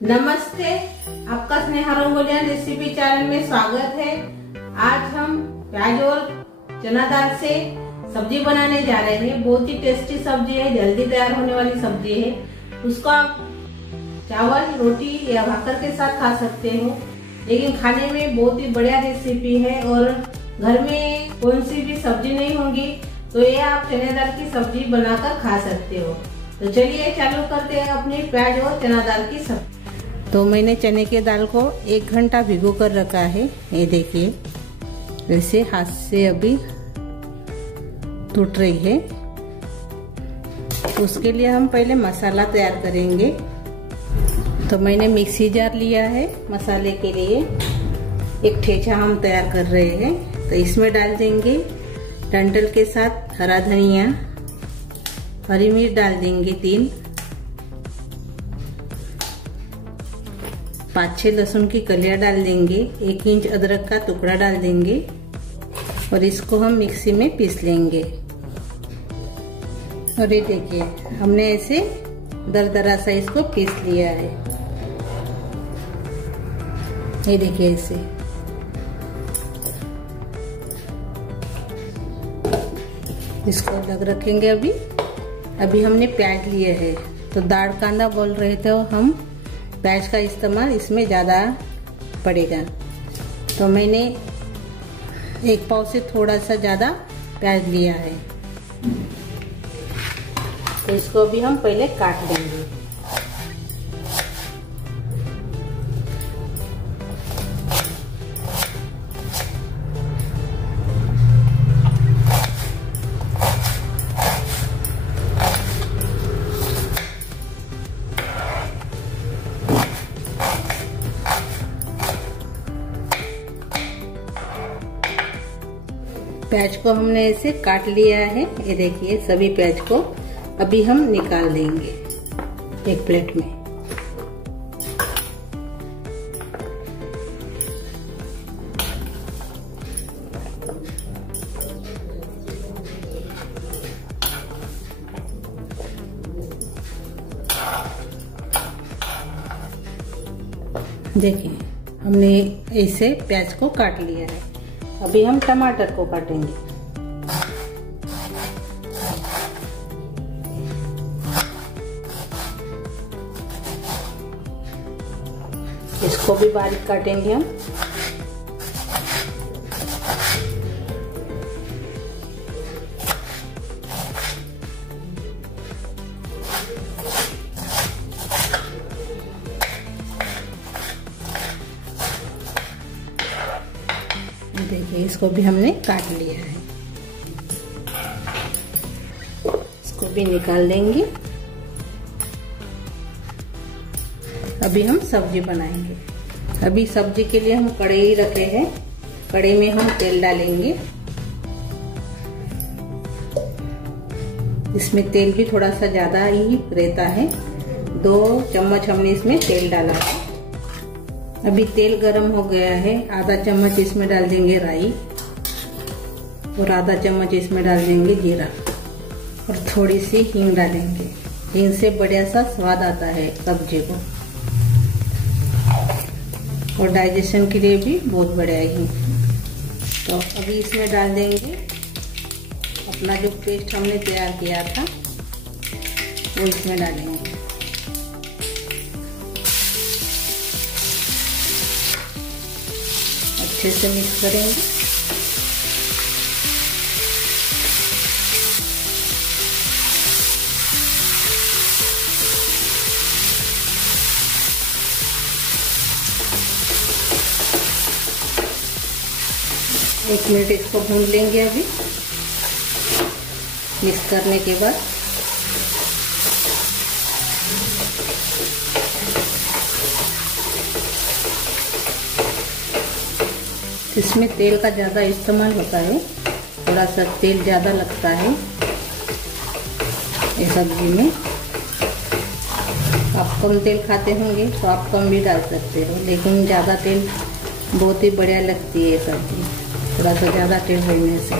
नमस्ते, आपका Sneha रंगोलियन recipe channel में स्वागत है। आज हम प्याज और चना दाल से सब्जी बनाने जा रहे हैं। बहुत ही टेस्टी सब्जी है, जल्दी तैयार होने वाली सब्जी है। उसको आप चावल, रोटी या भाकर के साथ खा सकते हो, लेकिन खाने में बहुत ही बढ़िया रेसिपी है। और घर में कौन सी भी सब्जी नहीं होगी तो ये आप चने दाल की सब्जी बनाकर खा सकते हो। तो चलिए चालू करते हैं अपनी प्याज और चना दाल की सब्जी। तो मैंने चने के दाल को 1 घंटा भिगो कर रखा है। ये देखिए, वैसे हाथ से अभी टूट रही है। तो उसके लिए हम पहले मसाला तैयार करेंगे। तो मैंने मिक्सी जार लिया है मसाले के लिए। एक ठेचा हम तैयार कर रहे हैं। तो इसमें डाल देंगे डंठल के साथ हरा धनिया, हरी मिर्च डाल देंगे 3, 5-6 लहसुन की कलियां डाल देंगे, 1 इंच अदरक का टुकड़ा डाल देंगे और इसको हम मिक्सी में पीस लेंगे। और ये देखिए, हमने ऐसे दरदरा सा इसको पीस लिया है। ये देखिए ऐसे। इसको अलग रखेंगे। अभी हमने प्याज लिए है। तो दाढ़ कांदा बोल रहे थे, हम प्याज का इस्तेमाल इसमें ज़्यादा पड़ेगा। तो मैंने 1 पाव से थोड़ा सा ज़्यादा प्याज लिया है। तो इसको अभी हम पहले काट देंगे। प्याज को हमने ऐसे काट लिया है। ये देखिए, सभी प्याज को अभी हम निकाल देंगे एक प्लेट में। देखिए, हमने ऐसे प्याज को काट लिया है। अभी हम टमाटर को काटेंगे। इसको भी बारीक काटेंगे हम। देखिए, इसको भी हमने काट लिया है। इसको भी निकाल देंगे। अभी हम सब्जी बनाएंगे। अभी सब्जी के लिए हम कढ़ाई रखे हैं। कढ़ाई में हम तेल डालेंगे। इसमें तेल भी थोड़ा सा ज्यादा ही रहता है। 2 चम्मच हमने इसमें तेल डाला है। अभी तेल गरम हो गया है। आधा चम्मच इसमें डाल देंगे राई और आधा चम्मच इसमें डाल देंगे जीरा और थोड़ी सी हींग डालेंगे। हींग से बढ़िया सा स्वाद आता है सब्जी को और डाइजेशन के लिए भी बहुत बढ़िया है। तो अभी इसमें डाल देंगे अपना जो पेस्ट हमने तैयार किया था, वो इसमें डालेंगे। अच्छे से मिक्स करेंगे। एक मिनट इसको भून लेंगे। अभी मिक्स करने के बाद इसमें तेल का ज़्यादा इस्तेमाल होता है। थोड़ा सा तेल ज़्यादा लगता है इस सब्जी में। आप कम तेल खाते होंगे तो आप कम भी डाल सकते हो, लेकिन ज़्यादा तेल बहुत ही बढ़िया लगती है सब्जी, थोड़ा सा ज़्यादा तेल होने से।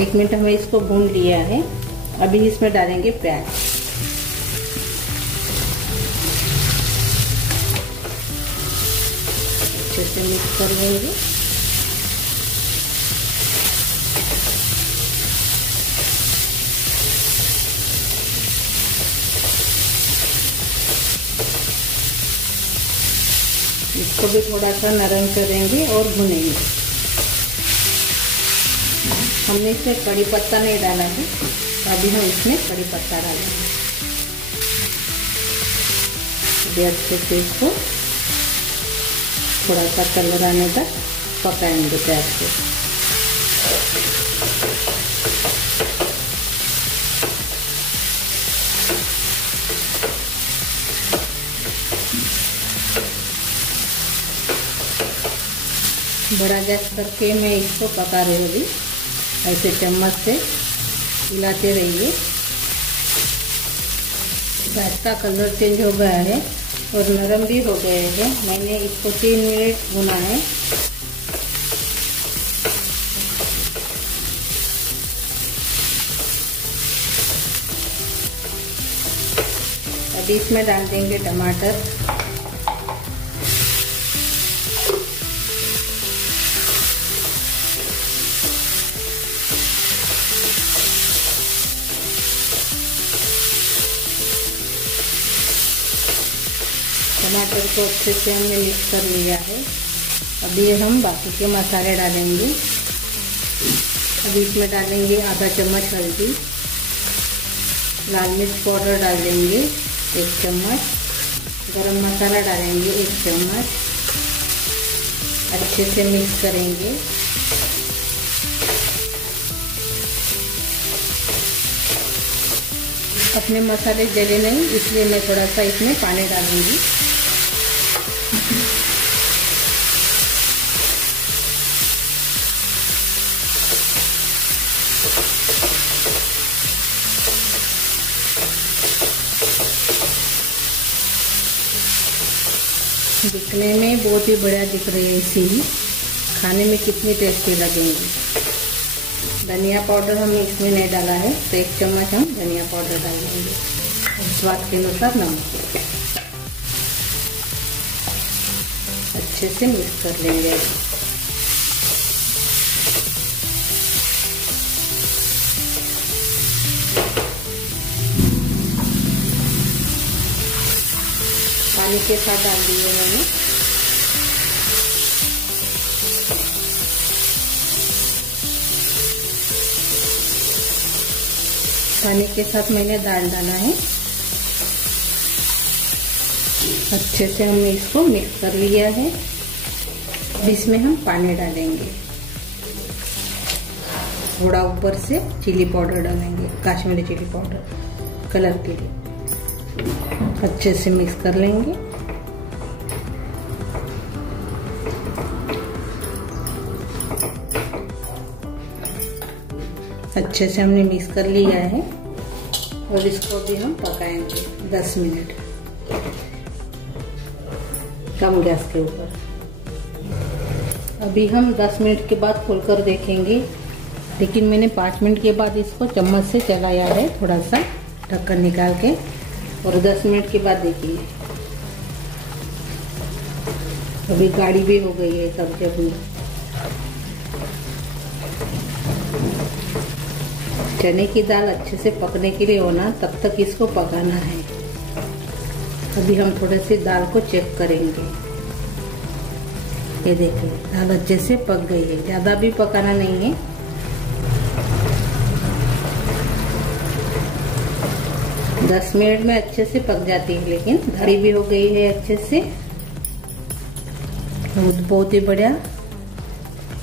1 मिनट हमें इसको भून लिया है। अभी इसमें डालेंगे प्याज। से मिक्स कर लेंगे। इसको भी थोड़ा सा नरम करेंगे और भुनेंगे। हमने इसमें कड़ी पत्ता नहीं डाला है, तो अभी हम इसमें कड़ी पत्ता डालेंगे। अभी अच्छे से इसको थोड़ा सा कलर आने तक पकाएंगे प्याज को। बड़ा गैस करके मैं इसको पका रही हूँ। ऐसे चम्मच से हिलाते रहिए। प्याज का कलर चेंज हो गया है और नरम भी हो गए हैं। मैंने इसको 3 मिनट भुना है। अभी इसमें डाल देंगे टमाटर। टमाटर को अच्छे से हमने मिक्स कर लिया है। अभी हम बाकी के मसाले डालेंगे। अभी इसमें डालेंगे आधा चम्मच हल्दी, लाल मिर्च पाउडर डाल देंगे 1 चम्मच, गरम मसाला डालेंगे 1 चम्मच। अच्छे से मिक्स करेंगे। अपने मसाले जले नहीं, इसलिए मैं थोड़ा सा इसमें पानी डालूंगी। दिखने में बहुत ही बढ़िया दिख रही है इसी, खाने में कितनी टेस्टी लगेंगी। धनिया पाउडर हमने इसमें नहीं डाला है, तो 1 चम्मच हम धनिया पाउडर डाल देंगे। स्वाद के अनुसार नमक। अच्छे से मिक्स कर लेंगे। पानी के साथ डाल दिए मैंने। पानी के साथ मैंने दाल डाला है। अच्छे से हमने इसको मिक्स कर लिया है। इसमें हम पानी डालेंगे। थोड़ा ऊपर से चिली पाउडर डालेंगे, कश्मीरी चिली पाउडर कलर के लिए। अच्छे से मिक्स कर लेंगे। अच्छे से हमने मिक्स कर लिया है और इसको भी हम पकाएंगे 10 मिनट कम गैस के ऊपर। अभी हम 10 मिनट के बाद खोलकर देखेंगे, लेकिन मैंने 5 मिनट के बाद इसको चम्मच से चलाया है, थोड़ा सा ढक्कन निकाल के। और 10 मिनट के बाद देखिए अभी गाढ़ी भी हो गई है सब्जी अपनी। चने की दाल अच्छे से पकने के लिए होना, तब तक इसको पकाना है। अभी हम थोड़े से दाल को चेक करेंगे। ये देखिए दाल अच्छे से पक गई है, ज्यादा भी पकाना नहीं है। दस मिनट में अच्छे से पक जाती है, लेकिन गाढ़ी भी हो गई है अच्छे से। बहुत ही बढ़िया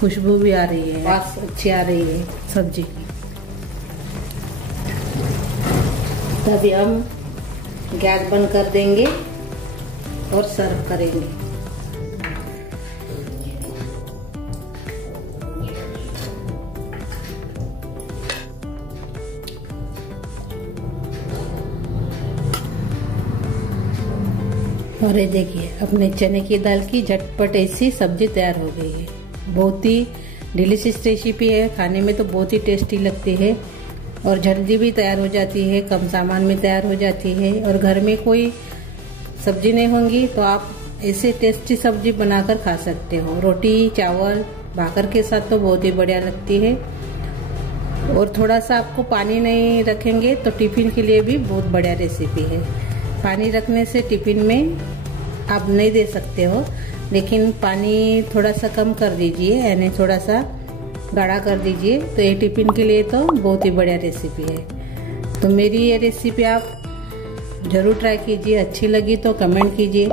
खुशबू भी आ रही है, वास अच्छी आ रही है सब्जी की। तभी हम गैस बंद कर देंगे और सर्व करेंगे। और ये देखिए अपने चने की दाल की झटपट ऐसी सब्जी तैयार हो गई है। बहुत ही डिलीशियस रेसिपी है, खाने में तो बहुत ही टेस्टी लगती है और जल्दी भी तैयार हो जाती है, कम सामान में तैयार हो जाती है। और घर में कोई सब्जी नहीं होंगी तो आप ऐसे टेस्टी सब्जी बनाकर खा सकते हो। रोटी, चावल, भाकर के साथ तो बहुत ही बढ़िया लगती है। और थोड़ा सा आपको पानी नहीं रखेंगे तो टिफिन के लिए भी बहुत बढ़िया रेसिपी है। पानी रखने से टिफिन में आप नहीं दे सकते हो, लेकिन पानी थोड़ा सा कम कर दीजिए, यानी थोड़ा सा गाढ़ा कर दीजिए, तो ये टिफिन के लिए तो बहुत ही बढ़िया रेसिपी है। तो मेरी ये रेसिपी आप ज़रूर ट्राई कीजिए। अच्छी लगी तो कमेंट कीजिए।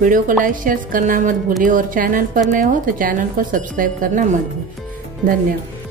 वीडियो को लाइक शेयर करना मत भूलिए और चैनल पर नए हो तो चैनल को सब्सक्राइब करना मत भूलिए। धन्यवाद।